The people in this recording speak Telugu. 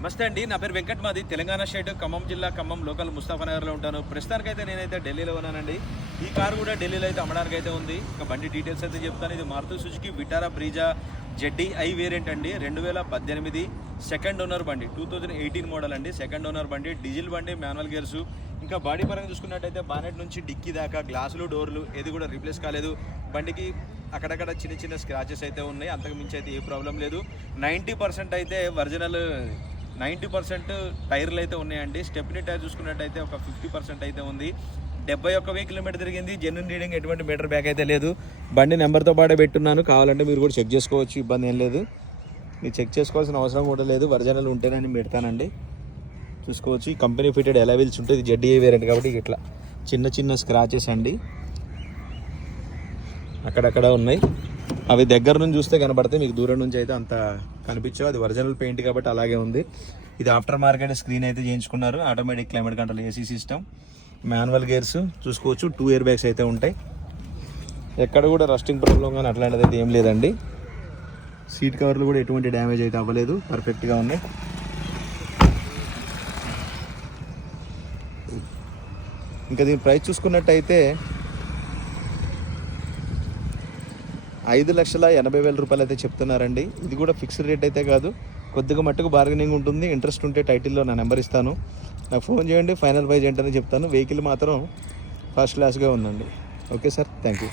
నమస్తే అండి, నా పేరు వెంకట్. మాది తెలంగాణ స్టేట్ ఖమ్మం జిల్లా ఖమ్మం లోకల్ ముస్తాఫానగర్లో ఉంటాను. ప్రస్తుతానికైతే నేనైతే ఢిల్లీలో ఉన్నానండి. ఈ కారు కూడా ఢిల్లీలో అయితే అమ్మడానికి అయితే ఉంది. ఇక బండి డీటెయిల్స్ అయితే చెప్తాను. ఇది Maruti Suzuki Vitara Brezza ZDI variant అండి. 2018 సెకండ్ ఓనర్ బండి, 2018 మోడల్ అండి. సెకండ్ ఓనర్ బండి, డీజిల్ బండి, మాన్యువల్ గేర్స్. ఇంకా బాడీ పరంగా చూసుకున్నట్టయితే బానెట్ నుంచి డిక్కీ దాకా గ్లాసులు, డోర్లు ఏది కూడా రీప్లేస్ కాలేదు. బండికి అక్కడక్కడ చిన్న చిన్న స్క్రాచెస్ అయితే ఉన్నాయి, అంతకు మించి అయితే ఏ ప్రాబ్లం లేదు. 90% అయితే ఒరిజినల్, 90% టైర్లు అయితే ఉన్నాయండి. స్టెప్నీ టైర్ చూసుకున్నట్టయితే ఒక 50% అయితే ఉంది. 71,000 కిలోమీటర్ తిరిగింది. జెన్యున్ రీడింగ్, ఎటువంటి మీటర్ బ్యాక్ అయితే లేదు. బండి నెంబర్తో పాటే పెట్టున్నాను, కావాలంటే మీరు కూడా చెక్ చేసుకోవచ్చు, ఇబ్బంది ఏం లేదు. మీరు చెక్ చేసుకోవాల్సిన అవసరం కూడా లేదు, ఒరిజినల్ ఉంటేనే నేను పెడతానండి. చూసుకోవచ్చు, ఈ కంపెనీ ఫిటెడ్ ఎలా వీల్స్ ఉంటుంది. ZDI వేరియంట్ కాబట్టి ఇట్లా చిన్న చిన్న స్క్రాచెస్ అండి అక్కడక్కడ ఉన్నాయి. అవి దగ్గర నుంచి చూస్తే కనబడతాయి, మీకు దూరం నుంచి అయితే అంత కనిపించవు. అది ఒరిజినల్ పెయింట్ కాబట్టి అలాగే ఉంది. ఇది ఆఫ్టర్ మార్కెట్ స్క్రీన్ అయితే చేయించుకున్నారు. Automatic climate control AC system, manual gears చూసుకోవచ్చు. 2 ఇయర్ బ్యాగ్స్ అయితే ఉంటాయి. ఎక్కడ కూడా రస్టింగ్ ప్రాబ్లం కానీ అట్లాంటిది అయితే ఏం లేదండి. సీట్ కవర్లు కూడా ఎటువంటి డ్యామేజ్ అయితే అవ్వలేదు, పర్ఫెక్ట్గా ఉన్నాయి. ఇంకా దీని ప్రైస్ చూసుకున్నట్టయితే 5,80,000 రూపాయలు అయితే చెప్తున్నారండి. ఇది కూడా ఫిక్స్డ్ రేట్ అయితే కాదు, కొద్దిగా మట్టుకు బార్గెనింగ్ ఉంటుంది. ఇంట్రెస్ట్ ఉంటే టైటిల్లో నా నెంబర్ ఇస్తాను, నాకు ఫోన్ చేయండి. ఫైనల్ ప్రైజ్ ఏంటని చెప్తాను. వెహికల్ మాత్రం ఫస్ట్ క్లాస్గా ఉందండి. Okay sir, thank you.